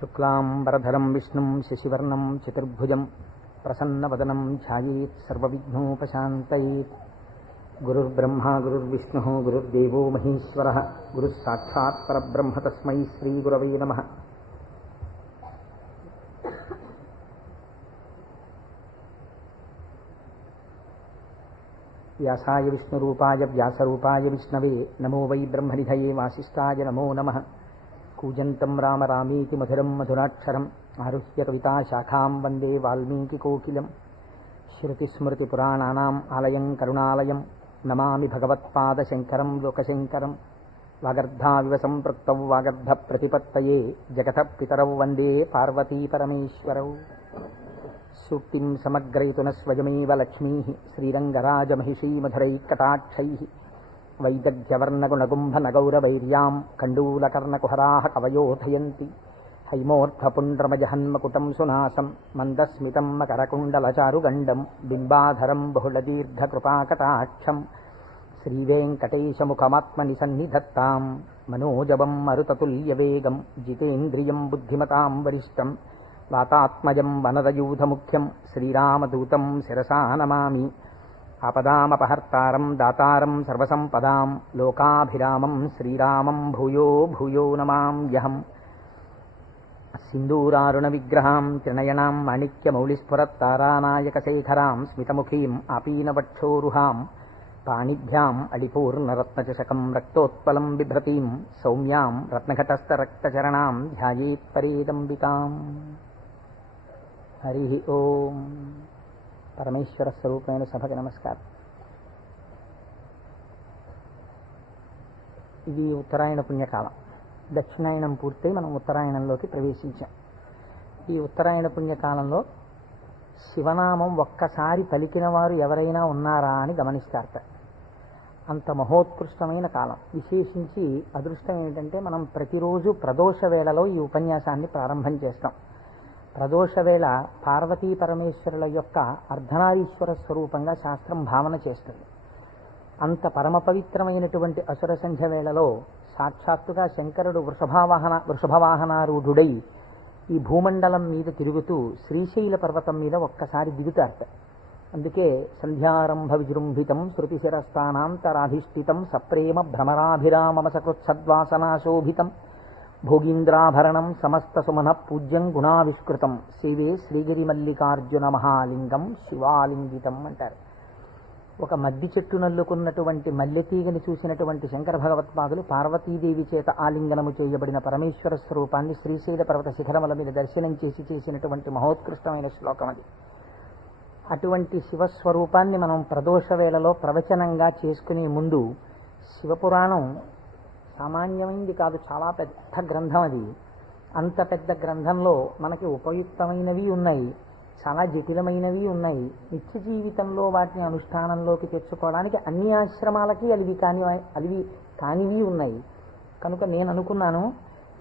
శుక్లాంబరధరం విష్ణుం శశివర్ణం చతుర్భుజం ప్రసన్నవదనం ధ్యాయేత్ సర్వవిఘ్నోపశాంతయేత్. గురుర్బ్రహ్మా గురుర్విష్ణుః గురుర్దేవో మహేశ్వరః గురుః సాక్షాత్ పరబ్రహ్మ తస్మై శ్రీగురవే నమః. వ్యాసాయ విష్ణురూపాయ వ్యాసరూపాయ విష్ణవే నమో వై బ్రహ్మనిధయే వాసిష్ఠాయ నమో నమః. కూజంతం రామ రామేతి మధురం మధురాక్షరం ఆరుహ్య కవితాశాఖాం వందే వాల్మీకికోకిలం. శృతిస్మృతిపురాణానాం ఆలయం కరుణాలయం నమామి భగవత్పాదశంకరం లోకశంకరం. వాగర్ధావివ సంపృక్తౌ వాగర్ధప్రతిపత్తయే జగతః పితరౌ వందే పార్వతీపరమేశ్వరౌ. సూక్తిం సమగ్రయతున స్వయమేవ లక్ష్మీః శ్రీరంగరాజమహిషీమధురైకటాక్షైః. వైదగ్ధ్యవర్ణగుణగుంభనగౌరవైర్యాం కండూలకర్ణకుహరాः కవయోధయంతి. హైమోర్ధ్వపుండ్రమజహన్మకుటం సునాసం మందస్మితం మకరకుండలచారుగండం బింబాధరం బహుళదీర్ఘకృపాకటాక్షం. శ్రీవేంకటేశముఖమాత్మనిసన్నిధత్తాం మనోజవం మరుతతుల్యవేగం జితేంద్రియం బుద్ధిమతాం వరిష్టం. వాతాత్మజం వనరయూధముఖ్యం శ్రీరామదూతం శిరసా నమామి. ఆపదామపహర్తారం దాతారం సర్వసంపదాం లోకాభిరామం శ్రీరామం భూయో భూయో నమామ్యహం. సింధూరారుణ విగ్రహాం త్రినయనాం మాణిక్యమౌళిస్ఫురత్తారానాయకశేఖరాం స్మితముఖీం ఆపీనవక్షోరుహాం. పాణిభ్యాం అడిపూర్ణరత్నచషకం రక్తోత్పలం బిభ్రతీం సౌమ్యాం రత్నఘటస్థరక్తచరణాం ధ్యాయేత్ పరేదంబికాం. హరి ఓం. పరమేశ్వర స్వరూపమైన సభకి నమస్కారం. ఇది ఉత్తరాయణ పుణ్యకాలం. దక్షిణాయనం పూర్తయి మనం ఉత్తరాయణంలోకి ప్రవేశించాం. ఈ ఉత్తరాయణ పుణ్యకాలంలో శివనామం ఒక్కసారి పలికిన వారు ఎవరైనా ఉన్నారా అని గమనిస్తారట. అంత మహోత్కృష్టమైన కాలం. విశేషించి అదృష్టం ఏంటంటే మనం ప్రతిరోజు ప్రదోష వేళలో ఈ ఉపన్యాసాన్ని ప్రారంభం చేస్తాం. ప్రదోష వేళ పార్వతీ పరమేశ్వరుల యొక్క అర్ధనారీశ్వర స్వరూపంగా శాస్త్రం భావన చేస్తుంది. అంత పరమ పవిత్రమైనటువంటి అసుర సంధ్య వేళలో సాక్షాత్తుగా శంకరుడు వృషభవాహనారూఢుడై ఈ భూమండలం మీద తిరుగుతూ శ్రీశైల పర్వతం మీద ఒక్కసారి దిగుతారట. అందుకే సంధ్యారంభ విజృంభితం శృతిశిరస్థానాంతరాధిష్ఠితం సప్రేమ భ్రమరాభిరామమ సకృత్సద్వాసనాశోభితం భోగీంద్రాభరణం సమస్త సుమన పూజ్యం గుణావిష్కృతం సేవే శ్రీగిరి మల్లికార్జున మహాలింగం శివాలింగితం అంటారు. ఒక మద్ది చెట్టు నల్లుకున్నటువంటి మల్లెతీగని చూసినటువంటి శంకర భగవత్పాదులు పార్వతీదేవి చేత ఆలింగనము చేయబడిన పరమేశ్వర స్వరూపాన్ని శ్రీశైల పర్వత శిఖరముల మీద దర్శనం చేసినటువంటి మహోత్కృష్టమైన శ్లోకం అది. అటువంటి శివస్వరూపాన్ని మనం ప్రదోష వేళలో ప్రవచనంగా చేసుకునే ముందు శివపురాణం సామాన్యమైంది కాదు, చాలా పెద్ద గ్రంథం అది. అంత పెద్ద గ్రంథంలో మనకి ఉపయుక్తమైనవి ఉన్నాయి, చాలా జటిలమైనవి ఉన్నాయి. నిత్య జీవితంలో వాటిని అనుష్ఠానంలోకి తెచ్చుకోవడానికి అన్ని ఆశ్రమాలకి అలివి కానివి ఉన్నాయి. కనుక నేను అనుకున్నాను,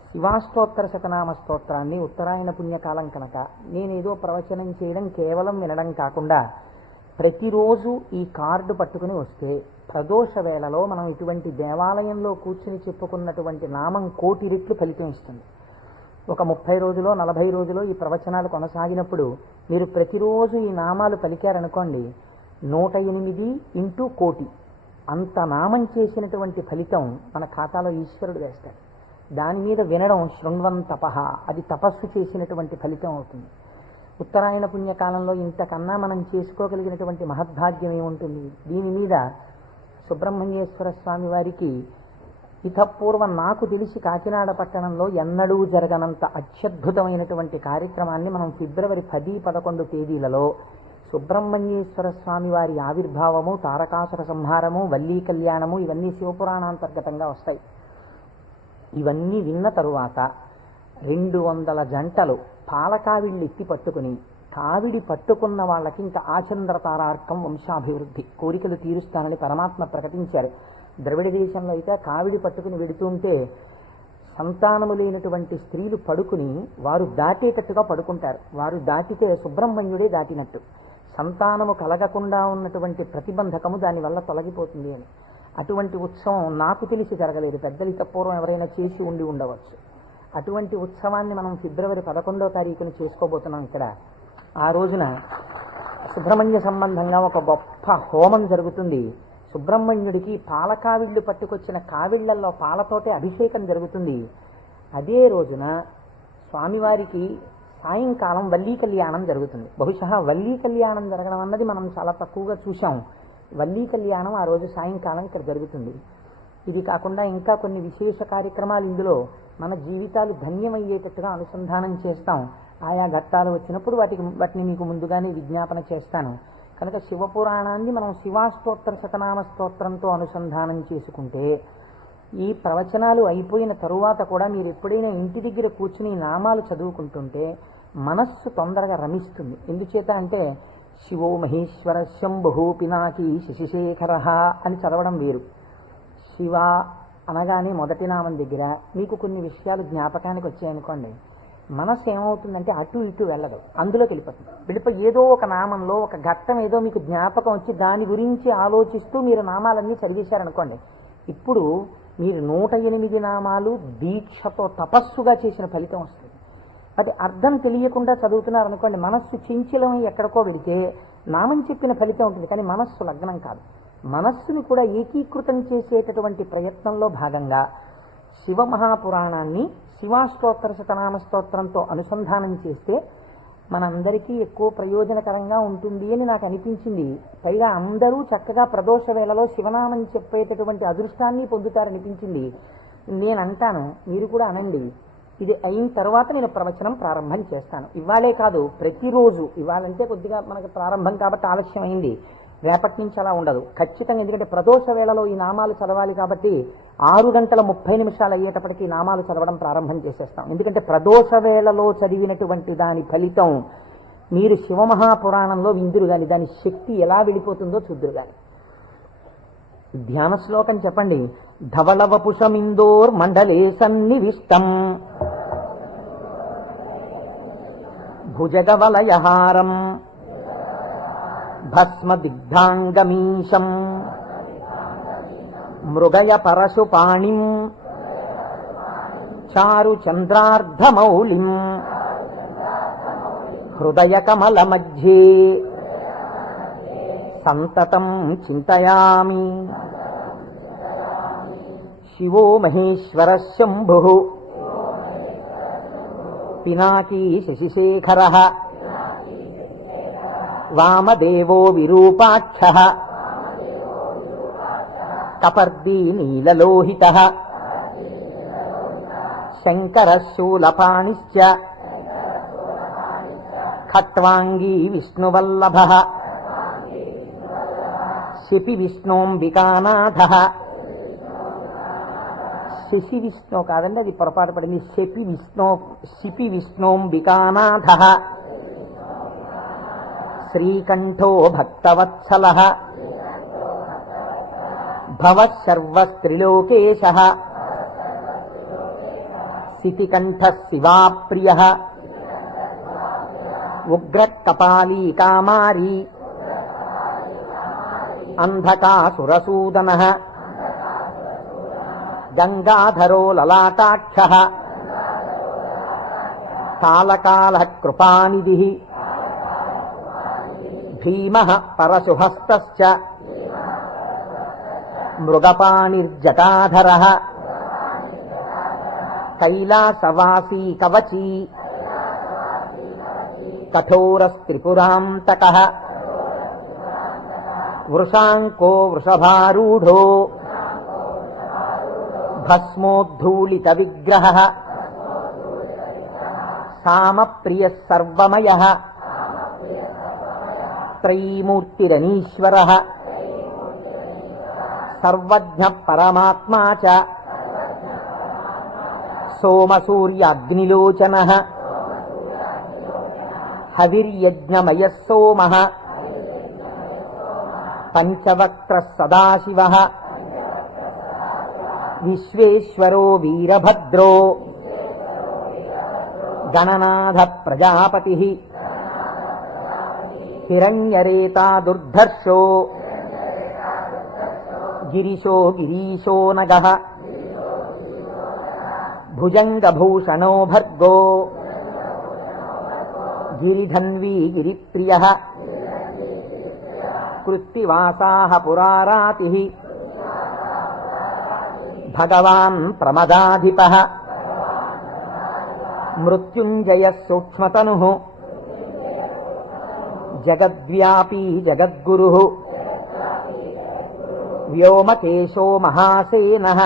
శివాష్టోత్తర శతనామ స్తోత్రాన్ని ఉత్తరాయణ పుణ్యకాలం కనుక నేనేదో ప్రవచనం చేయడం కేవలం వినడం కాకుండా ప్రతిరోజు ఈ కార్డు పట్టుకుని వస్తే ప్రదోష వేళలో మనం ఇటువంటి దేవాలయంలో కూర్చుని చెప్పుకున్నటువంటి నామం 1,000,000 రెట్లు ఫలితం ఇస్తుంది. ఒక 30 రోజులో 40 రోజులో ఈ ప్రవచనాలు కొనసాగినప్పుడు మీరు ప్రతిరోజు ఈ నామాలు పలికారనుకోండి, 108 ఇంటూ 1,000,000 అంత నామం చేసినటువంటి ఫలితం మన ఖాతాలో ఈశ్వరుడు వేస్తాడు. దాని మీద వినడం శృణ్వం తపః, అది తపస్సు చేసినటువంటి ఫలితం అవుతుంది. ఉత్తరాయణ పుణ్యకాలంలో ఇంతకన్నా మనం చేసుకోగలిగినటువంటి మహద్భాగ్యం ఏముంటుంది? దీని మీద సుబ్రహ్మణ్యేశ్వర స్వామి వారికి ఇతపూర్వం నాకు తెలిసి కాకినాడ పట్టణంలో ఎన్నడూ జరగనంత అత్యద్భుతమైనటువంటి కార్యక్రమాన్ని మనం ఫిబ్రవరి 10, 11 తేదీలలో సుబ్రహ్మణ్యేశ్వర స్వామి వారి ఆవిర్భావము, తారకాసుర సంహారము, వల్లీ కళ్యాణము ఇవన్నీ శివపురాణాంతర్గతంగా వస్తాయి. ఇవన్నీ విన్న తరువాత 200 జంటలు పాలకావిళ్ళు ఎత్తి పట్టుకుని కావిడి పట్టుకున్న వాళ్ళకి ఇంకా ఆచంద్రతారార్కం వంశాభివృద్ధి కోరికలు తీరుస్తానని పరమాత్మ ప్రకటించారు. ద్రవిడ దేశంలో అయితే కావిడి పట్టుకుని వెడుతుంటే సంతానము లేనటువంటి స్త్రీలు పడుకుని వారు దాటేటట్టుగా పడుకుంటారు. వారు దాటితే సుబ్రహ్మణ్యుడే దాటినట్టు. సంతానము కలగకుండా ఉన్నటువంటి ప్రతిబంధకము దానివల్ల తొలగిపోతుంది అని. అటువంటి ఉత్సవం నాకు తెలిసి జరగలేదు. పెద్దలు పూర్వం ఎవరైనా చేసి ఉండవచ్చు. అటువంటి ఉత్సవాన్ని మనం ఫిబ్రవరి 11వ తారీఖున చేసుకోబోతున్నాం ఇక్కడ. ఆ రోజున సుబ్రహ్మణ్య సంబంధంగా ఒక గొప్ప హోమం జరుగుతుంది. సుబ్రహ్మణ్యుడికి పాలకావిళ్ళు పట్టుకొచ్చిన కావిళ్లలో పాలతోటే అభిషేకం జరుగుతుంది. అదే రోజున స్వామివారికి సాయంకాలం వల్లీ కళ్యాణం జరుగుతుంది. బహుశా వల్లీ కళ్యాణం జరగడం అన్నది మనం చాలా తక్కువగా చూసాం. వల్లీ కళ్యాణం ఆ రోజు సాయంకాలం ఇక్కడ జరుగుతుంది. ఇది కాకుండా ఇంకా కొన్ని విశేష కార్యక్రమాలు ఇందులో మన జీవితాలు ధన్యమయ్యేటట్టుగా అనుసంధానం చేస్తాం. ఆయా ఘట్టాలు వచ్చినప్పుడు వాటిని మీకు ముందుగానే విజ్ఞాపన చేస్తాను. కనుక శివపురాణాన్ని మనం శివాస్తోత్ర శతనామ స్తోత్రంతో అనుసంధానం చేసుకుంటే ఈ ప్రవచనాలు అయిపోయిన తరువాత కూడా మీరు ఎప్పుడైనా ఇంటి దగ్గర కూర్చుని నామాలు చదువుకుంటుంటే మనస్సు తొందరగా రమిస్తుంది. ఎందుచేత అంటే శివో మహేశ్వర శంభు పినాకి శశిశేఖర అని చదవడం వేరు. శివ అనగానే మొదటి నామం దగ్గర మీకు కొన్ని విషయాలు జ్ఞాపకానికి వచ్చాయనుకోండి, మనస్సు ఏమవుతుందంటే అటు ఇటు వెళ్ళదు, అందులోకి వెళ్ళిపోయి ఏదో ఒక నామంలో ఒక ఘట్టం ఏదో మీకు జ్ఞాపకం వచ్చి దాని గురించి ఆలోచిస్తూ మీరు నామాలన్నీ చదివేశారనుకోండి, ఇప్పుడు మీరు 108 నామాలు దీక్షతో తపస్సుగా చేసిన ఫలితం వస్తుంది. అది అర్థం తెలియకుండా చదువుతున్నారనుకోండి, మనస్సు చించలమై ఎక్కడికో వెళితే నామం చెప్పిన ఫలితం ఉంటుంది, కానీ మనస్సు లగ్నం కాదు. మనస్సుని కూడా ఏకీకృతం చేసేటటువంటి ప్రయత్నంలో భాగంగా శివమహాపురాణాన్ని శివాస్తోత్ర శతనామ స్తోత్రంతో అనుసంధానం చేస్తే మనందరికీ ఎక్కువ ప్రయోజనకరంగా ఉంటుంది అని నాకు అనిపించింది. పైగా అందరూ చక్కగా ప్రదోష వేళలో శివనామం చెప్పేటటువంటి అదృష్టాన్ని పొందుతారనిపించింది. నేను అంటాను, మీరు కూడా అనండి. ఇది అయిన తర్వాత నేను ప్రవచనం ప్రారంభం చేస్తాను. ఇవాళే కాదు, ప్రతిరోజు. ఇవాళంటే కొద్దిగా మనకు ప్రారంభం కాబట్టి ఆలస్యం అయింది, రేపటి నుంచి అలా ఉండదు ఖచ్చితంగా. ఎందుకంటే ప్రదోష వేళలో ఈ నామాలు చదవాలి కాబట్టి 6:30 అయ్యేటప్పటికి నామాలు చదవడం ప్రారంభం చేసేస్తాం. ఎందుకంటే ప్రదోష వేళలో చదివినటువంటి దాని ఫలితం మీరు శివమహాపురాణంలో విందురు గాని దాని శక్తి ఎలా వెళ్ళిపోతుందో చూద్దురు గాని. ధ్యాన శ్లోకం చెప్పండి. ధవళవపుషమిందోర్ మండలే సన్నివిష్టం భుజగవలయహారం భస్మదిగ్ధాంగమీశం మృగయ పరశుపాణిం చారు చంద్రార్ధమౌళిం హృదయ కమల మధ్యే సంతతం చింతయామి. శివో మహేశ్వర శంభు పినాకీ శశిశేఖర వామదేవో విరూపాక్ష కపర్దీ నీలలోహిత శంకర శూలపాణిశ్చ ఖట్వాంగీ విష్ణువల్లభ శిపి విష్ణోంబికానాథ. శశి విష్ణు కాదండి, అది పొరపాటు పడింది. శిపి విష్ణోంబికానాథ శ్రీకంఠో భక్తవత్సల భవశర్వస్త్రిలోకేశ శితికంఠ శివాప్రియ ఉగ్రకపాలీ కామారీ అంధకాసురసూదన గంగాధరో లలాటాక్ష కాలకాల కృపానిధి భీమ పరశుహస్త మృగపాణిర్జటాధర కైలాసవాసీ కవచీ కఠోరస్త్రిపురాంతక వృషాంకో వృషభారూఢో భస్మోద్ధూళిత విగ్రహ సామప్రియ సర్వమయ త్రైమూర్తిరనీశ్వర సర్వజ్ఞ పరమాత్మా చ సోమసూర్యాగ్నిలోచన హవిర్యజ్ఞమయ సోమ పంచవక్త్ర సదాశివ విశ్వేశ్వరో వీరభద్రో గణనాథ ప్రజాపతి హిరణ్యరేతా దుర్ధర్షో గిరీశో నగః భుజంగభూషణో భర్గో గిరిధన్వీ గిరిప్రియః కృత్తివాసాః పురారాతిః భగవాన్ ప్రమదాధిపః మృత్యుంజయః సూక్ష్మతనుః జగద్వ్యాపీ జగద్గురుః వ్యోమకేశో మహాసేనః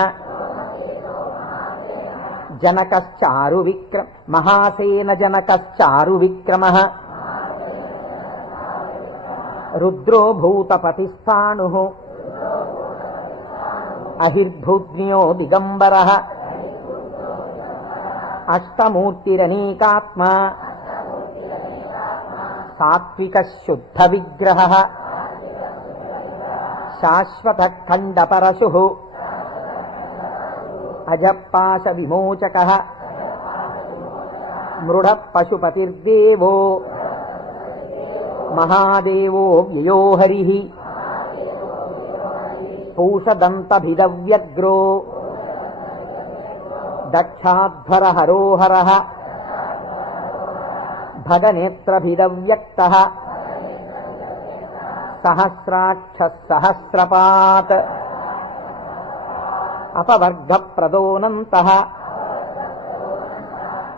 మహాసేన జనకశ్చారు విక్రమః రుద్రో భూతపతిస్థాణుః అహిర్భూజ్ఞో దిగంబరః అష్టమూర్తిరనేకాత్మా సాత్వికః శుద్ధ విగ్రహః శాశ్వత ఖండపరశుః అజపాశ విమోచకః మృఢ పశుపతిర్దేవో మహాదేవో వ్యయో హరిః పూషదంతభిదవ్యగ్రో దక్షాధ్వర హరోహరః భగనేత్రభిదవ్యక్తః సహస్రాక్షః సహస్రపాత్ అపవర్గప్రదోనంతః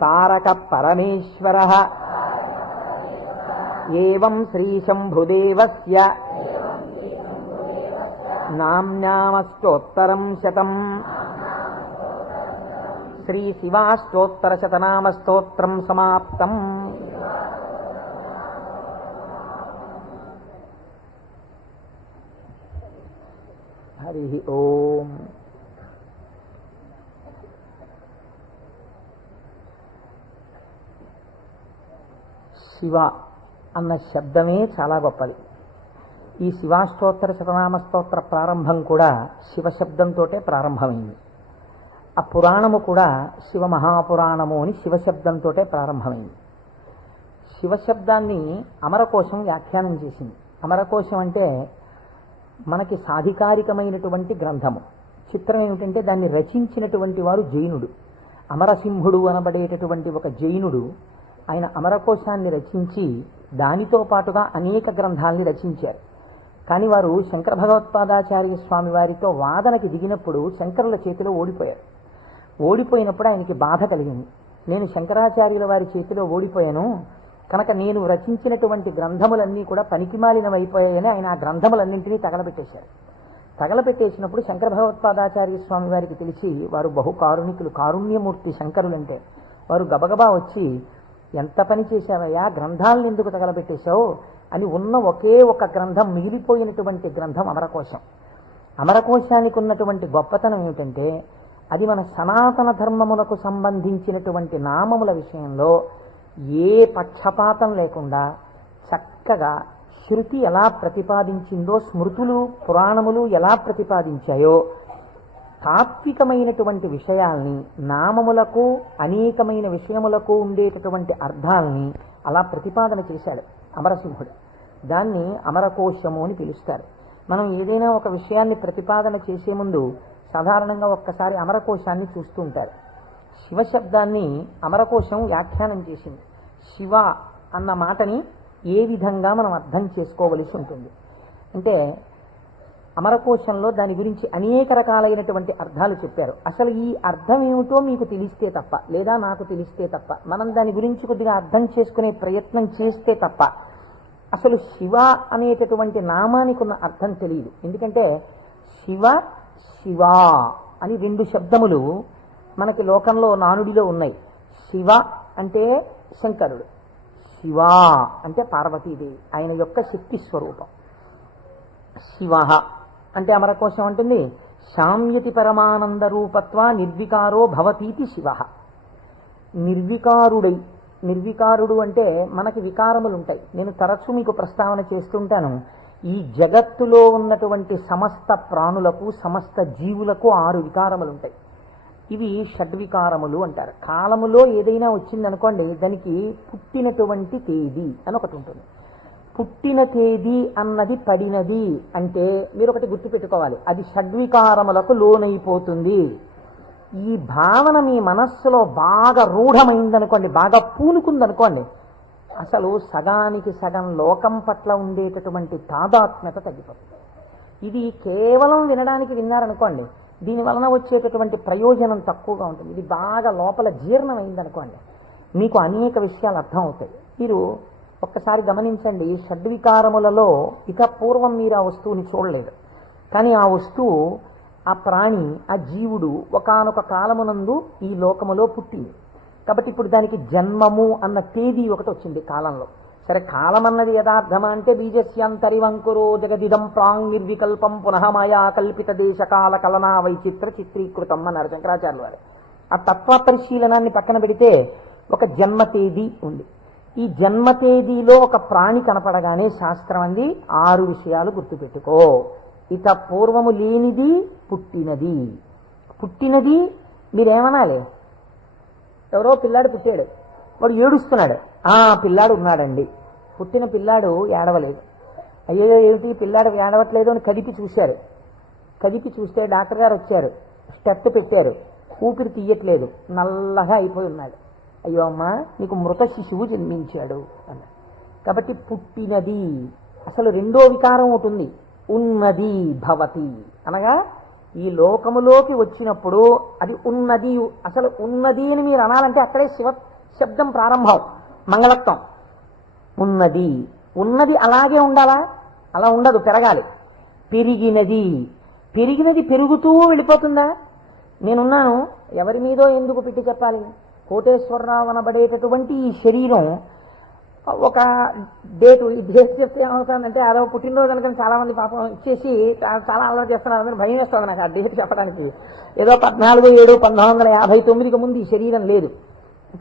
తారక పరమేశ్వరః ఏవం శ్రీశంభుదేవస్య నామ్నామష్టోత్తరం శతం. శ్రీశివాష్టోత్తరశతనామస్తోత్రం సమాప్తం. హరి ఓం. శివ అన్న శబ్దమే చాలా గొప్పది. ఈ శివాష్టోత్తర శతనామ స్తోత్ర ప్రారంభం కూడా శివశబ్దంతో ప్రారంభమైంది. ఆ పురాణము కూడా శివ మహాపురాణము అని శివశబ్దంతో ప్రారంభమైంది. శివశబ్దాన్ని అమరకోశం వ్యాఖ్యానం చేసింది. అమరకోశం అంటే మనకి సాధికారికమైనటువంటి గ్రంథము. చిత్రం ఏమిటంటే దాన్ని రచించినటువంటి వారు జైనుడు. అమరసింహుడు అనబడేటటువంటి ఒక జైనుడు ఆయన అమరకోశాన్ని రచించి దానితో పాటుగా అనేక గ్రంథాలని రచించారు. కానీ వారు శంకర భగవత్పాదాచార్య స్వామి వారితో వాదనకి దిగినప్పుడు శంకరుల చేతిలో ఓడిపోయారు. ఓడిపోయినప్పుడు ఆయనకి బాధ కలిగింది. నేను శంకరాచార్యుల వారి చేతిలో ఓడిపోయాను కనుక నేను రచించినటువంటి గ్రంథములన్నీ కూడా పనికిమాలినవైపోయాయని ఆయన ఆ గ్రంథములన్నింటినీ తగలబెట్టేశారు. తగలబెట్టేసినప్పుడు శంకర భగవత్పాదాచార్య స్వామి వారికి తెలిసి, వారు బహుకారుణికులు, కారుణ్యమూర్తి శంకరులంటే, వారు గబగబా వచ్చి, ఎంత పని చేశావయ్యా, గ్రంథాలను ఎందుకు తగలబెట్టేశావు అని ఉన్న ఒకే ఒక గ్రంథం, మిగిలిపోయినటువంటి గ్రంథం అమరకోశం. అమరకోశానికి ఉన్నటువంటి గొప్పతనం ఏమిటంటే అది మన సనాతన ధర్మములకు సంబంధించినటువంటి నామముల విషయంలో ఏ పక్షపాతం లేకుండా చక్కగా శృతి ఎలా ప్రతిపాదించిందో, స్మృతులు పురాణములు ఎలా ప్రతిపాదించాయో, తాత్వికమైనటువంటి విషయాల్ని, నామములకు అనేకమైన విషయములకు ఉండేటటువంటి అర్థాలని అలా ప్రతిపాదన చేశాడు అమరసింహుడు. దాన్ని అమరకోశము అని పిలుస్తారు. మనం ఏదైనా ఒక విషయాన్ని ప్రతిపాదన చేసే ముందు సాధారణంగా ఒక్కసారి అమరకోశాన్ని చూస్తూ ఉంటారు. శివశబ్దాన్ని అమరకోశం వ్యాఖ్యానం చేసింది. శివ అన్న మాటని ఏ విధంగా మనం అర్థం చేసుకోవలసి ఉంటుంది అంటే, అమరకోశంలో దాని గురించి అనేక రకాలైనటువంటి అర్థాలు చెప్పారు. అసలు ఈ అర్థం ఏమిటో మీకు తెలిస్తే తప్ప, లేదా నాకు తెలిస్తే తప్ప, మనం దాని గురించి కొద్దిగా అర్థం చేసుకునే ప్రయత్నం చేస్తే తప్ప అసలు శివ అనేటటువంటి నామానికి ఉన్న అర్థం తెలియదు. ఎందుకంటే శివ శివ అని రెండు శబ్దములు మనకి లోకంలో నానుడిలో ఉన్నాయి. శివ అంటే శంకరుడు, శివ అంటే పార్వతీదేవి, ఆయన యొక్క శక్తి స్వరూపం. శివ అంటే అమరకోశం అంటుంది, శామ్యతి పరమానంద రూపత్వ నిర్వికారో భవతీతి శివ. నిర్వికారుడై, నిర్వికారుడు అంటే మనకి వికారములు ఉంటాయి. నేను తరచూ మీకు ప్రస్తావన చేస్తుంటాను. ఈ జగత్తులో ఉన్నటువంటి సమస్త ప్రాణులకు, సమస్త జీవులకు 6 వికారములు ఉంటాయి. ఇవి షడ్వికారములు అంటారు. కాలములో ఏదైనా వచ్చిందనుకోండి, దానికి పుట్టినటువంటి తేదీ అని ఒకటి ఉంటుంది. పుట్టిన తేదీ అన్నది పడినది అంటే మీరు ఒకటి గుర్తుపెట్టుకోవాలి, అది షడ్వికారములకు లోనైపోతుంది. ఈ భావన మీ మనస్సులో బాగా రూఢమైందనుకోండి, బాగా పూనుకుందనుకోండి, అసలు సగానికి సగం లోకం పట్ల ఉండేటటువంటి తాదాత్మ్యత తగ్గిపోతుంది. ఇది కేవలం వినడానికి విన్నారనుకోండి, దీని వలన వచ్చేటటువంటి ప్రయోజనం తక్కువగా ఉంటుంది. ఇది బాగా లోపల జీర్ణమైందనుకోండి, మీకు అనేక విషయాలు అర్థం అవుతాయి. మీరు ఒక్కసారి గమనించండి, షడ్వికారములలో ఇక పూర్వం మీరు ఆ వస్తువుని చూడలేదు, కానీ ఆ వస్తువు, ఆ ప్రాణి, ఆ జీవుడు ఒకానొక కాలమునందు ఈ లోకములో పుట్టింది. కాబట్టి ఇప్పుడు దానికి జన్మము అన్న తేదీ ఒకటి వచ్చింది కాలంలో. సరే, కాలం అన్నది యథార్థమా అంటే బీజస్యాంతరివంకురో జగదిదం ప్రాంగ్ నిర్వికల్పం పునః మాయా కల్పిత దేశకాల కలనా వైచిత్ర చిత్రీకృతం అన్నారు శంకరాచార్యులు వారు. ఆ తత్వ పరిశీలనాన్ని పక్కన పెడితే ఒక జన్మ తేదీ ఉంది. ఈ జన్మ తేదీలో ఒక ప్రాణి కనపడగానే శాస్త్రం అంది 6 విషయాలు గుర్తుపెట్టుకో. ఇత పూర్వము లేనిది పుట్టినది. పుట్టినది మీరేమనాలి? ఎవరో పిల్లాడు పుట్టాడు, వాడు ఏడుస్తున్నాడు, పిల్లాడు ఉన్నాడండి. పుట్టిన పిల్లాడు ఏడవలేదు. అయ్యో ఏమిటి పిల్లాడు ఏడవట్లేదు అని కదిపి చూశారు. కదిపి చూస్తే డాక్టర్ గారు వచ్చారు, స్టెప్ పెట్టారు, ఊపిరి తీయట్లేదు, నల్లగా అయిపోయి ఉన్నాడు. అయ్యో అమ్మా, నీకు మృత శిశువు జన్మించాడు అన్నాడు. కాబట్టి పుట్టినది. అసలు రెండో వికారం ఉంటుంది, ఉన్నది భవతి అనగా ఈ లోకములోకి వచ్చినప్పుడు అది ఉన్నది. అసలు ఉన్నది అని మీరు అనాలంటే అక్కడే శివ శబ్దం ప్రారంభం, మంగళత్వం. ఉన్నది. ఉన్నది అలాగే ఉండాలా? అలా ఉండదు, పెరగాలి. పెరిగినది. పెరిగినది పెరుగుతూ వెళ్ళిపోతుందా? నేనున్నాను, ఎవరి మీదో ఎందుకు పెట్టి చెప్పాలి? కోటేశ్వరరావు అనబడేటటువంటి ఈ శరీరం ఒక డేటు, ఈ డేట్ చెప్తే ఏమవుతుందంటే అదో పుట్టినరోజు అనుకుని చాలా మంది పాపం ఇచ్చేసి చాలా అల్లరి చేస్తున్నారు. భయం వేస్తుంది నాకు ఆ డేట్ చెప్పడానికి. ఏదో 14/7/1959కి ముందు ఈ శరీరం లేదు.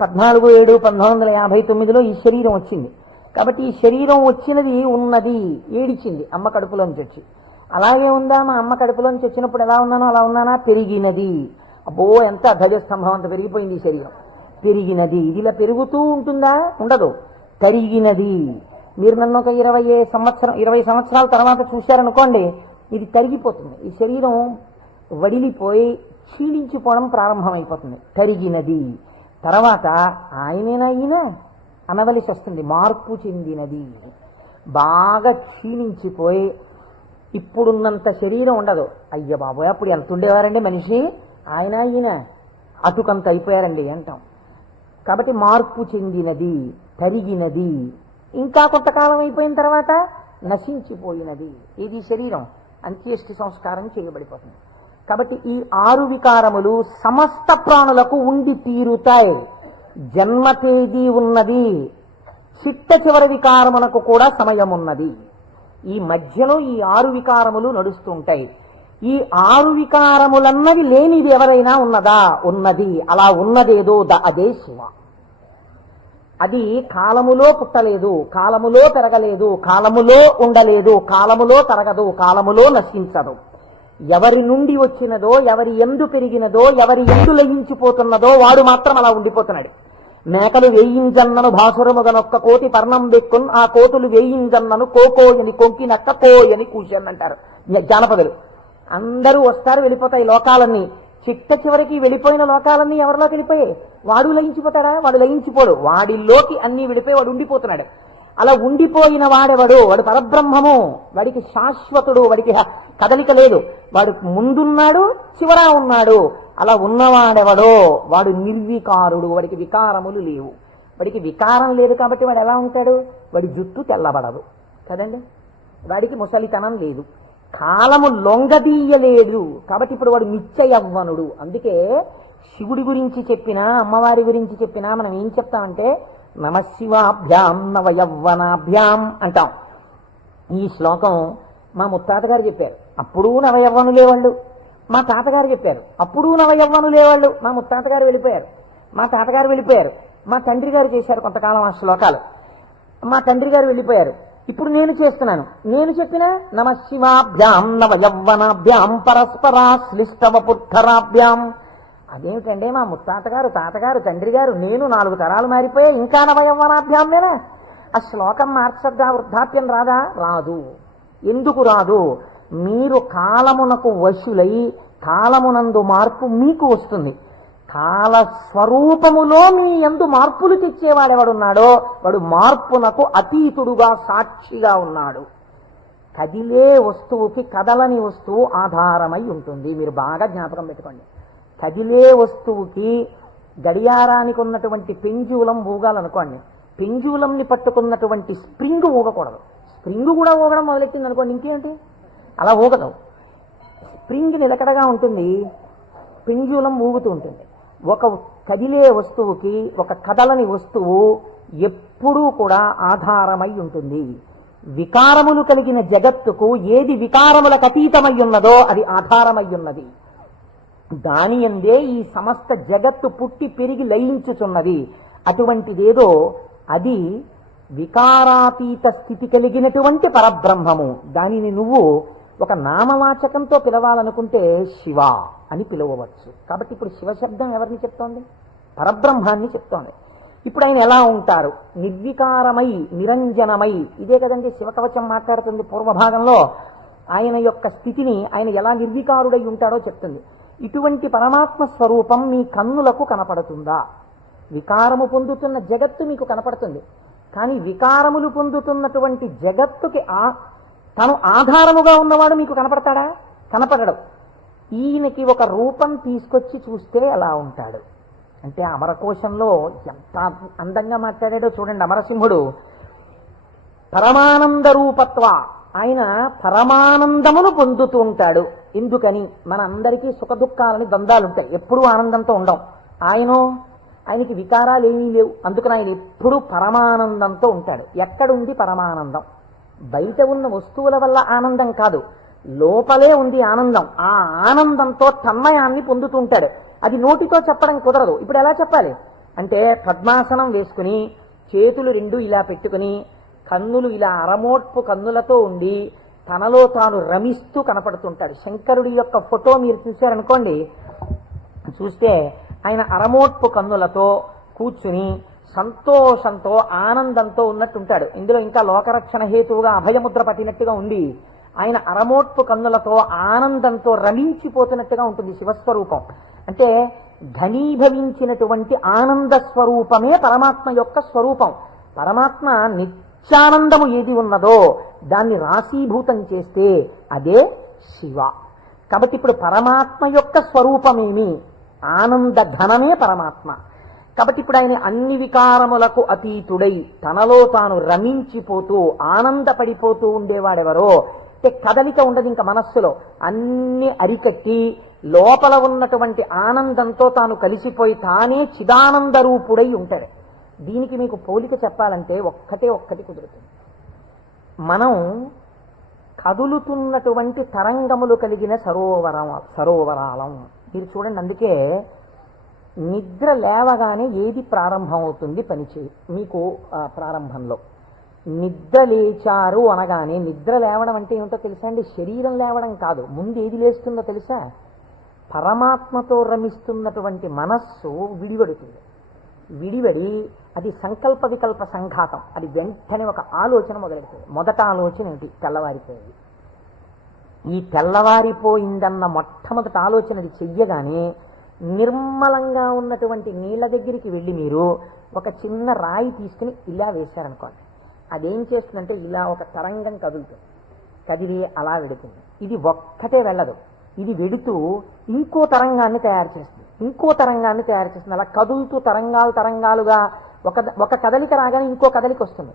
14/7/1959లో ఈ శరీరం వచ్చింది. కాబట్టి ఈ శరీరం వచ్చినది ఉన్నది, ఏడిచింది అమ్మ కడుపులోంచి వచ్చి. అలాగే ఉందా? మా అమ్మ కడుపులోంచి వచ్చినప్పుడు ఎలా ఉన్నానో అలా ఉన్నానా? పెరిగినది. అబ్బో, ఎంత ధ్వజస్తంభం అంత పెరిగిపోయింది ఈ శరీరం. పెరిగినది. ఇది ఇలా పెరుగుతూ ఉంటుందా? ఉండదు. తరిగినది. మీరు నన్ను ఒక 20 సంవత్సరాల తర్వాత చూశారనుకోండి, ఇది తరిగిపోతుంది. ఈ శరీరం వడిలిపోయి క్షీణించిపోవడం ప్రారంభమైపోతుంది. తరిగినది. తర్వాత ఆయనేనా ఈయన అనవలసి వస్తుంది. మార్పు చెందినది. బాగా క్షీణించిపోయి ఇప్పుడున్నంత శరీరం ఉండదు. అయ్య బాబోయ్, అప్పుడు ఎంత ఉండేవారండి మనిషి, ఆయన ఈయన అటుకంత అయిపోయారండి అంటాం. కాబట్టి మార్పు చెందినది, తరిగినది. ఇంకా కొంతకాలం అయిపోయిన తర్వాత నశించిపోయినది. ఇది శరీరం అంత్యేష్టి సంస్కారం చేయబడిపోతుంది. కాబట్టి ఈ 6 వికారములు సమస్త ప్రాణులకు ఉండి తీరుతాయి. జన్మ తేదీ ఉన్నది, చిట్ట చివరి వికారమునకు కూడా సమయం ఉన్నది. ఈ మధ్యలో ఈ 6 వికారములు నడుస్తుంటాయి. ఈ 6 వికారములన్నవి లేనిది ఎవరైనా ఉన్నదా? ఉన్నది. అలా ఉన్నదేదో అదే శివ. అది కాలములో పుట్టలేదు, కాలములో పెరగలేదు, కాలములో ఉండలేదు, కాలములో తరగదు, కాలములో నశించదు. ఎవరి నుండి వచ్చినదో, ఎవరి ఎందు పెరిగినదో, ఎవరి ఎందు లయించిపోతున్నదో వాడు మాత్రం అలా ఉండిపోతున్నాడు. మేకలు వేయింజన్నను భాసురముగనొక్క కోటి పర్ణం బెక్కున్, ఆ కోతులు వేయింజన్నను కోకోయని కొంకినక్క కోయని కూర్చొని అంటారు జానపదులు. అందరూ వస్తారు, వెళ్ళిపోతాయి లోకాలన్నీ. చిట్ట చివరికి వెళ్ళిపోయిన లోకాలన్నీ ఎవరిలోకి వెళ్ళిపోయాయి? వాడు లయించిపోతాడా? వాడు లయించిపోడు. వాడిలోకి అన్నీ వెళ్ళిపోయి వాడు ఉండిపోతున్నాడు. అలా ఉండిపోయిన వాడెవడు? వాడు పరబ్రహ్మము. వాడికి శాశ్వతుడు, వాడికి కదలిక లేదు. వాడు ముందున్నాడు, చివరా ఉన్నాడు. అలా ఉన్నవాడెవడో వాడు నిర్వికారుడు. వాడికి వికారములు లేవు. వాడికి వికారం లేదు కాబట్టి వాడు ఎలా ఉంటాడు? వాడి జుట్టు తెల్లబడదు కదండి, వాడికి ముసలితనం లేదు, కాలము లొంగదీయలేదు. కాబట్టి ఇప్పుడు వాడు నిత్య యవ్వనుడు. అందుకే శివుడి గురించి చెప్పినా, అమ్మవారి గురించి చెప్పినా మనం ఏం చెప్తామంటే నమశివాభ్యాం నవయవ్వనాభ్యాం అంటాం. ఈ శ్లోకం మా ముత్తాత గారు చెప్పారు, అప్పుడు నవయవ్వనులే వాళ్ళు. మా తాతగారు చెప్పారు, అప్పుడు నవయవ్వనులే వాళ్ళు. మా ముత్తాత గారు వెళ్ళిపోయారు, మా తాతగారు వెళ్ళిపోయారు, మా తండ్రి గారు చేశారు కొంతకాలం ఆ శ్లోకాలు. మా తండ్రి గారు వెళ్ళిపోయారు, ఇప్పుడు నేను చేస్తున్నాను. నేను చెప్పిన నమశివాభ్యాం నవయవ్వనాభ్యాం పరస్పరాశ్లిష్టవపుర్ధరాభ్యాం. అదేమిటండి, మా ముత్తాతగారు, తాతగారు, తండ్రి గారు, నేను 4 తరాలు మారిపోయా, ఇంకా నవయవ్వనాభ్యామేనా? ఆ శ్లోకం మార్చద్దా? వృద్ధాప్యం రాదా? రాదు. ఎందుకు రాదు? మీరు కాలమునకు వశులై కాలమునందు మార్పు మీకు వస్తుంది. కాల స్వరూపములో మీ యందు మార్పులు తెచ్చేవాడెవడున్నాడో వాడు మార్పునకు అతీతుడుగా సాక్షిగా ఉన్నాడు. కదిలే వస్తువుకి కదలని వస్తువు ఆధారమై ఉంటుంది. మీరు బాగా జ్ఞాపకం పెట్టుకోండి. కదిలే వస్తువుకి గడియారానికి ఉన్నటువంటి పెంజూలం ఊగాలనుకోండి, పెంజూలంని పట్టుకున్నటువంటి స్ప్రింగ్ ఊగకూడదు. స్ప్రింగ్ కూడా ఊగడం మొదలెట్టింది అనుకోండి, ఇంకేంటి అలా ఊగదు. స్ప్రింగ్ నిలకడగా ఉంటుంది, పెంజూలం ఊగుతూ ఉంటుంది. ఒక కదిలే వస్తువుకి ఒక కదలని వస్తువు ఎప్పుడూ కూడా ఆధారమై ఉంటుంది. వికారములు కలిగిన జగత్తుకు ఏది వికారములకు అతీతమై ఉన్నదో అది ఆధారమై ఉన్నది. దాని యందే ఈ సమస్త జగత్తు పుట్టి పెరిగి లయించుచున్నది. అటువంటిదేదో అది వికారాతీత స్థితి కలిగినటువంటి పరబ్రహ్మము. దానిని నువ్వు ఒక నామవాచకంతో పిలవాలనుకుంటే శివ అని పిలవవచ్చు. కాబట్టి ఇప్పుడు శివశబ్దం ఎవరిని చెప్తోంది? పరబ్రహ్మాన్ని చెప్తోంది. ఇప్పుడు ఆయన ఎలా ఉంటారు? నిర్వికారమై నిరంజనమై. ఇదే కదండి శివకవచం మాట్లాడుతుంది. పూర్వభాగంలో ఆయన యొక్క స్థితిని ఆయన ఎలా నిర్వికారుడై ఉంటాడో చెప్తుంది. ఇటువంటి పరమాత్మ స్వరూపం మీ కన్నులకు కనపడుతుందా? వికారము పొందుతున్న జగత్తు మీకు కనపడుతుంది, కానీ వికారములు పొందుతున్నటువంటి జగత్తుకి తను ఆధారముగా ఉన్నవాడు మీకు కనపడతాడా? కనపడడు. ఈయనకి ఒక రూపం తీసుకొచ్చి చూస్తే ఎలా ఉంటాడు అంటే, అమరకోశంలో ఎంత అందంగా మాట్లాడాడో చూడండి. అమరసింహుడు పరమానంద రూపత్వ, ఆయన పరమానందమును పొందుతూ ఉంటాడు. ఎందుకని? మన అందరికీ సుఖ దుఃఖాలని ద్వంద్వాలుంటాయి, ఎప్పుడూ ఆనందంతో ఉండం. ఆయనకి వికారాలు ఏమీ లేవు, అందుకని ఆయన ఎప్పుడూ పరమానందంతో ఉంటాడు. ఎక్కడుంది పరమానందం? బయట ఉన్న వస్తువుల వల్ల ఆనందం కాదు, లోపలే ఉంది ఆనందం. ఆ ఆనందంతో తన్మయాన్ని పొందుతుంటాడు. అది నోటితో చెప్పడం కుదరదు. ఇప్పుడు ఎలా చెప్పాలి అంటే, పద్మాసనం వేసుకుని చేతులు రెండు ఇలా పెట్టుకుని కన్నులు ఇలా అరమోట్పు కన్నులతో ఉండి తనలో తాను రమిస్తూ కనపడుతుంటాడు. శంకరుడి యొక్క ఫోటో మీరు చూశారనుకోండి, చూస్తే ఆయన అరమోట్పు కన్నులతో కూర్చుని సంతోషంతో ఆనందంతో ఉన్నట్టుంటాడు. ఇందులో ఇంకా లోకరక్షణ హేతువుగా అభయముద్ర పట్టినట్టుగా ఉంది. ఆయన అరమోట్పు కన్నులతో ఆనందంతో రమించిపోతున్నట్టుగా ఉంటుంది శివస్వరూపం. అంటే ఘనీభవించినటువంటి ఆనంద స్వరూపమే పరమాత్మ యొక్క స్వరూపం. పరమాత్మ నిత్యానందము ఏది ఉన్నదో దాన్ని రాశీభూతం చేస్తే అదే శివ. కాబట్టి ఇప్పుడు పరమాత్మ యొక్క స్వరూపమేమి? ఆనంద ఘనమే పరమాత్మ. కాబట్టి ఇప్పుడు ఆయన అన్ని వికారములకు అతీతుడై తనలో తాను రమించిపోతూ ఆనందపడిపోతూ ఉండేవాడెవరో అంటే, కదలిక ఉండదు ఇంకా మనస్సులో, అన్ని అరికట్టి లోపల ఉన్నటువంటి ఆనందంతో తాను కలిసిపోయి తానే చిదానంద రూపుడై ఉంటాడు. దీనికి మీకు పోలిక చెప్పాలంటే ఒక్కటి కుదురుతుంది. మనం కదులుతున్నటువంటి తరంగములు కలిగిన సరోవరాలం. మీరు చూడండి, అందుకే నిద్ర లేవగానే ఏది ప్రారంభమవుతుంది పనిచేయి మీకు ప్రారంభంలో నిద్ర లేచారు అనగానే, నిద్ర లేవడం అంటే ఏమిటో తెలుసా అండి? శరీరం లేవడం కాదు. ముందు ఏది లేస్తుందో తెలుసా? పరమాత్మతో రమిస్తున్నటువంటి మనస్సు విడివడుతుంది. విడివడి అది సంకల్ప వికల్ప సంఘాతం. అది వెంటనే ఒక ఆలోచన మొదలెడుతుంది. మొదట ఆలోచన ఏమిటి? తెల్లవారిపోయింది. ఈ తెల్లవారిపోయిందన్న మొట్టమొదటి ఆలోచన అది చెయ్యగానే నిర్మలంగా ఉన్నటువంటి నీళ్ల దగ్గరికి వెళ్ళి మీరు ఒక చిన్న రాయి తీసుకుని ఇలా వేశారనుకోండి, అదేం చేస్తుందంటే ఇలా ఒక తరంగం కదులుతుంది. కదిలి అలా వెడుతుంది. ఇది ఒక్కటే వెళ్ళదు, ఇది వెడుతూ ఇంకో తరంగాన్ని తయారు చేస్తుంది, ఇంకో తరంగాన్ని తయారు చేస్తుంది. అలా కదులుతూ తరంగాలుగా ఒక కదలిక రాగానే ఇంకో కదలిక వస్తుంది.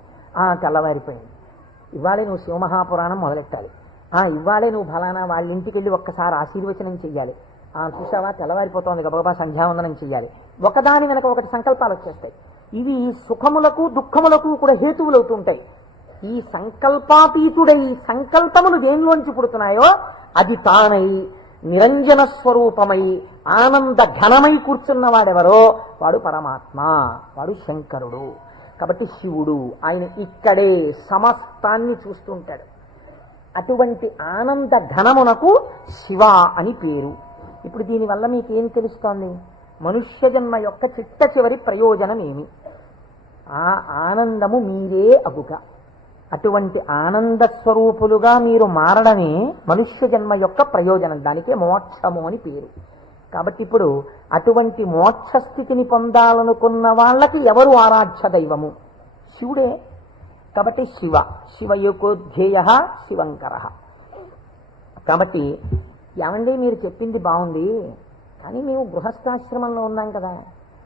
తెల్లవారిపోయింది, ఇవాళే నువ్వు శివమహాపురాణం మొదలెట్టాలి, ఇవాళే నువ్వు ఫలానా వాళ్ళ ఇంటికి వెళ్ళి ఒక్కసారి ఆశీర్వచనం చెయ్యాలి, చూసావా తెల్లవారిపోతోంది గబగబా సంధ్యావందనం చెయ్యాలి. ఒకదాని వెనక ఒకటి సంకల్పాలు వచ్చేస్తాయి. ఇవి సుఖములకు దుఃఖములకు కూడా హేతువులు అవుతూ ఉంటాయి. ఈ సంకల్పాతీతుడై సంకల్పములు దేనిలోంచి పుడుతున్నాయో అది తానై నిరంజన స్వరూపమై ఆనంద ఘనమై కూర్చున్నవాడెవరో వాడు పరమాత్మ, వాడు శంకరుడు. కాబట్టి శివుడు ఆయన ఇక్కడే సమస్తాన్ని చూస్తుంటాడు. అటువంటి ఆనంద ఘనమునకు శివ అని పేరు. ఇప్పుడు దీనివల్ల మీకేం తెలుస్తోంది? మనుష్య జన్మ యొక్క చిట్ట చివరి ప్రయోజనం ఏమి? ఆ ఆనందము మీరే అగుట. అటువంటి ఆనంద స్వరూపులుగా మీరు మారడమే మనుష్య జన్మ యొక్క ప్రయోజనం. దానికే మోక్షము అని పేరు. కాబట్టి ఇప్పుడు అటువంటి మోక్ష స్థితిని పొందాలనుకున్న వాళ్ళకి ఎవరు ఆరాధ్య దైవము? శివుడే. కాబట్టి శివయోకోధ్యేయ శివంకర. కాబట్టి ఏమండి మీరు చెప్పింది బాగుంది, కానీ మేము గృహస్థాశ్రమంలో ఉన్నాం కదా,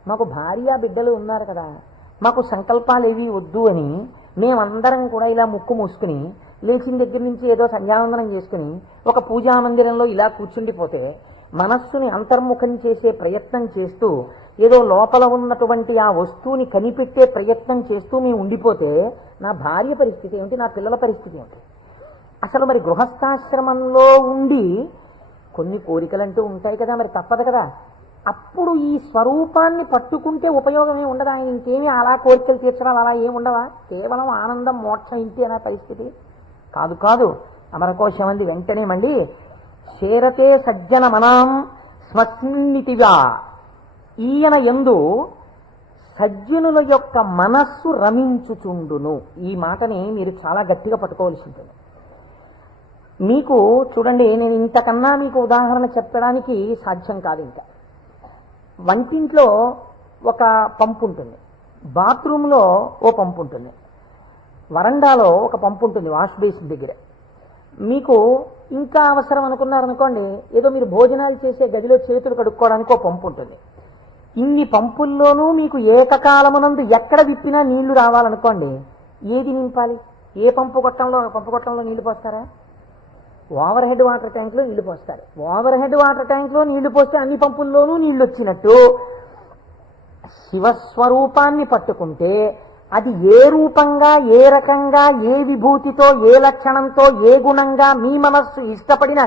మాకు భార్య బిడ్డలు ఉన్నారు కదా, మాకు సంకల్పాలు ఏవి వద్దు అని మేమందరం కూడా ఇలా ముక్కు మూసుకుని లేచిన దగ్గర నుంచి ఏదో సంధ్యావందనం చేసుకుని ఒక పూజా మందిరంలో ఇలా కూర్చుండిపోతే, మనస్సుని అంతర్ముఖం చేసే ప్రయత్నం చేస్తూ ఏదో లోపల ఉన్నటువంటి ఆ వస్తువుని కనిపెట్టే ప్రయత్నం చేస్తూ మేము ఉండిపోతే నా భార్య పరిస్థితి ఏమిటి, నా పిల్లల పరిస్థితి ఏమిటి? అసలు మరి గృహస్థాశ్రమంలో ఉండి కొన్ని కోరికలంటూ ఉంటాయి కదా, మరి తప్పదు కదా. అప్పుడు ఈ స్వరూపాన్ని పట్టుకుంటే ఉపయోగమే ఉండదా? ఆయన ఇంకేమీ అలా కోరికలు తీర్చడాలు అలా ఏమి ఉండవా? కేవలం ఆనందం మోక్షం ఇంటి అనే పరిస్థితి కాదు. కాదు అమరకోశం అంది వెంటనే మళ్ళీ శేరతే సజ్జన మనాం స్మస్మిన్నితిగా. ఈయన యందు సజ్జనుల యొక్క మనస్సు రమించుచుండును. ఈ మాటని మీరు చాలా గట్టిగా పట్టుకోవాల్సి ఉంటుంది. మీకు చూడండి, నేను ఇంతకన్నా మీకు ఉదాహరణ చెప్పడానికి సాధ్యం కాదు. ఇంకా వంటింట్లో ఒక పంపు ఉంటుంది, బాత్రూంలో ఓ పంపు ఉంటుంది, వరండాలో ఒక పంపు ఉంటుంది, వాష్ బేసిన్ దగ్గర. మీకు ఇంకా అవసరం అనుకున్నారనుకోండి, ఏదో మీరు భోజనాలు చేసే గదిలో చేతులు కడుక్కోవడానికి ఒక పంపు ఉంటుంది. ఇన్ని పంపుల్లోనూ మీకు ఏకకాలమునందు ఎక్కడ విప్పినా నీళ్లు రావాలనుకోండి, ఏది నింపాలి? ఏ పంపు గొట్టంలో నీళ్లు పోస్తారా? ఓవర్ హెడ్ వాటర్ ట్యాంక్లో నీళ్లు పోస్తారు. ఓవర్ హెడ్ వాటర్ ట్యాంక్లో నీళ్లు పోస్తే అన్ని పంపుల్లోనూ నీళ్లు వచ్చినట్టు శివస్వరూపాన్ని పట్టుకుంటే అది ఏ రూపంగా, ఏ రకంగా, ఏ విభూతితో, ఏ లక్షణంతో, ఏ గుణంగా మీ మనస్సు ఇష్టపడిన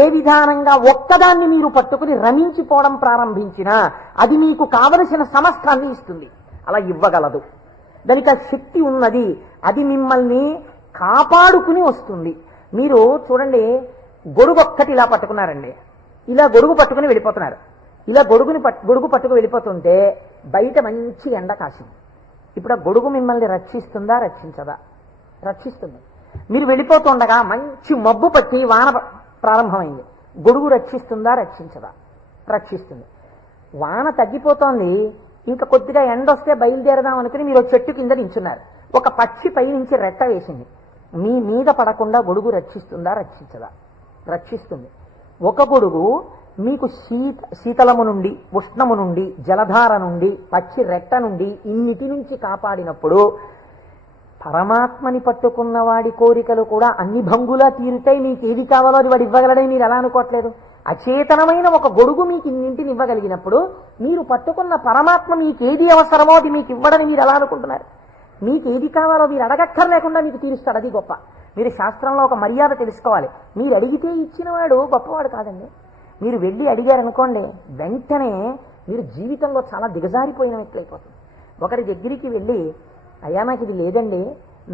ఏ విధానంగా ఒక్కదాన్ని మీరు పట్టుకుని రమించిపోవడం ప్రారంభించినా అది మీకు కావలసిన సమస్తాన్ని ఇస్తుంది. అలా ఇవ్వగలదు. దానికి ఆ శక్తి ఉన్నది. అది మిమ్మల్ని కాపాడుకుని వస్తుంది. మీరు చూడండి, గొడుగు ఒక్కటి ఇలా పట్టుకున్నారండి, ఇలా గొడుగు పట్టుకుని వెళ్ళిపోతున్నారు. ఇలా గొడుగు పట్టుకు వెళ్ళిపోతుంటే బయట మంచి ఎండ కాసింది. ఇప్పుడు ఆ గొడుగు మిమ్మల్ని రక్షిస్తుందా, రక్షించదా? రక్షిస్తుంది. మీరు వెళ్ళిపోతుండగా మంచి మబ్బు పట్టి వాన ప్రారంభమైంది. గొడుగు రక్షిస్తుందా, రక్షించదా? రక్షిస్తుంది. వాన తగ్గిపోతోంది, ఇంకా కొద్దిగా ఎండ వస్తే బయలుదేరదాం అనుకుని మీరు చెట్టు కింద నించున్నారు. ఒక పక్షి పై నుంచి రెట్ట వేసింది. మీ మీద పడకుండా గొడుగు రక్షిస్తుందా, రక్షించదా? రక్షిస్తుంది. ఒక గొడుగు మీకు శీతలము నుండి, ఉష్ణము నుండి, జలధార నుండి, పక్షి రెట్ట నుండి ఇన్నిటి నుంచి కాపాడినప్పుడు పరమాత్మని పట్టుకున్న వాడి కోరికలు కూడా అన్ని భంగులా తీరుతాయి. మీకు ఏది కావాలో అది వాడు ఇవ్వగలడని మీరు ఎలా అనుకోవట్లేదు? అచేతనమైన ఒక గొడుగు మీకు ఇన్నింటిని ఇవ్వగలిగినప్పుడు మీరు పట్టుకున్న పరమాత్మ మీకు ఏది అవసరమో అది మీకు ఇవ్వడని మీరు ఎలా అనుకుంటున్నారు? మీకు ఏది కావాలో మీరు అడగక్కర్లేకుండా మీకు తీరుస్తాడు. అది గొప్ప. మీరు శాస్త్రంలో ఒక మర్యాద తెలుసుకోవాలి. మీరు అడిగితే ఇచ్చినవాడు గొప్పవాడు కాదండి. మీరు వెళ్ళి అడిగారనుకోండి, వెంటనే మీరు జీవితంలో చాలా దిగజారిపోయిన వ్యక్తులైపోతుంది. ఒకరి దగ్గరికి వెళ్ళి, అయ్యా నాకు ఇది లేదండి,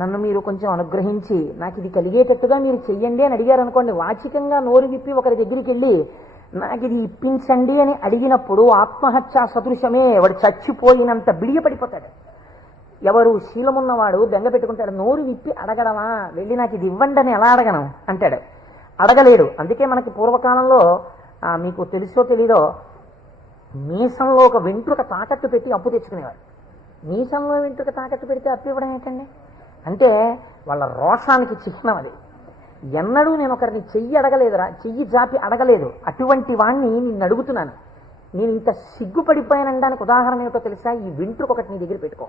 నన్ను మీరు కొంచెం అనుగ్రహించి నాకు ఇది కలిగేటట్టుగా మీరు చెయ్యండి అని అడిగారు అనుకోండి, వాచికంగా నోరు విప్పి ఒకరి దగ్గరికి వెళ్ళి నాకు ఇది ఇప్పించండి అని అడిగినప్పుడు ఆత్మహత్యా సదృశమే. వాడు చచ్చిపోయినంత బిడియపడిపోతాడు. ఎవరు శీలమున్నవాడు బెంగ పెట్టుకుంటాడు. నోరు విప్పి అడగడమా, వెళ్ళి నాకు ఇది ఇవ్వండి అని ఎలా అడగను అంటాడు. అడగలేడు. అందుకే మనకి పూర్వకాలంలో మీకు తెలుసో తెలీదో, మీసంలో ఒక వెంట్రుక తాకట్టు పెట్టి అప్పు తెచ్చుకునేవాడు. మీసంలో వెంట్రుక తాకట్టు పెడితే అప్పు ఇవ్వడం ఏంటండి? అంటే వాళ్ళ రోషానికి చిహ్నం అది. ఎన్నడూ నేను ఒకరిని చెయ్యి అడగలేదురా, చెయ్యి జాపి అడగలేదు. అటువంటి వాణ్ణి నిన్ను అడుగుతున్నాను. నేను ఇంత సిగ్గుపడిపోయానడానికి ఉదాహరణ ఏమిటో తెలుసా? ఈ వెంట్రుక ఒకటి నీ దగ్గర పెట్టుకో,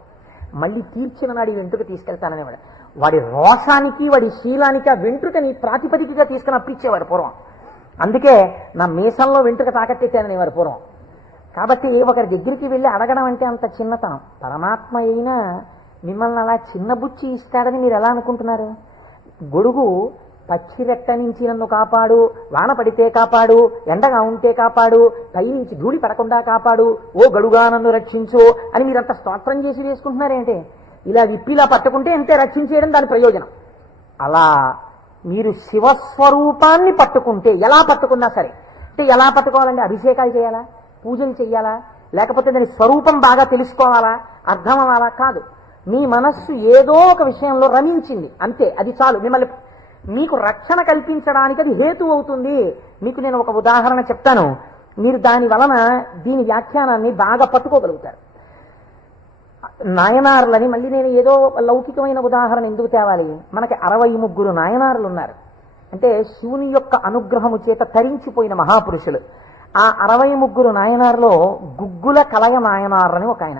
మళ్ళీ తీర్చిన నాడు ఈ వెంట్రుక తీసుకెళ్తాననేవాడు. వాడి రోషానికి, వాడి శీలానికి ఆ వెంట్రుకని ప్రాతిపదికగా తీసుకుని అప్పిచ్చేవారు పూర్వం. అందుకే నా మీసంలో వెంట్రుక తాకట్టేశాననేవారు పూర్వం. కాబట్టి ఒకరి దగ్గరికి వెళ్ళి అడగడం అంటే అంత చిన్నతనం. పరమాత్మ అయినా మిమ్మల్ని అలా చిన్నబుచ్చి ఇస్తాడని మీరు ఎలా అనుకుంటున్నారు? గొడుగు పక్షి రెట్ట నుంచి నన్ను కాపాడు, వాన పడితే కాపాడు, ఎండగా ఉంటే కాపాడు, పై నుంచి ధూళి పడకుండా కాపాడు, ఓ గడుగా నన్ను రక్షించు అని మీరంతా స్తోత్రం చేసి వేసుకుంటున్నారేంటి? ఇలా విప్పిలా పట్టుకుంటే ఎంతే రక్షించేయడం దాని ప్రయోజనం. అలా మీరు శివస్వరూపాన్ని పట్టుకుంటే, ఎలా పట్టుకున్నా సరే, అంటే ఎలా పట్టుకోవాలంటే అభిషేకాలు చేయాలా, పూజలు చేయాలా, లేకపోతే దాని స్వరూపం బాగా తెలుసుకోవాలా, అర్థం అవ్వాలా? కాదు. మీ మనస్సు ఏదో ఒక విషయంలో రమించింది అంతే, అది చాలు. మిమ్మల్ని మీకు రక్షణ కల్పించడానికి అది హేతు అవుతుంది. మీకు నేను ఒక ఉదాహరణ చెప్తాను, మీరు దాని వలన దీని వ్యాఖ్యానాన్ని బాగా పట్టుకోగలుగుతారు. నాయనార్లని మళ్ళీ నేను ఏదో లౌకికమైన ఉదాహరణ ఎందుకు తేవాలి, మనకి 63 నాయనార్లు ఉన్నారు. అంటే శివుని యొక్క అనుగ్రహము చేత తరించిపోయిన మహాపురుషులు. ఆ 63 నాయనార్లో గుగ్గుల కలయ నాయనార్ అని ఒక ఆయన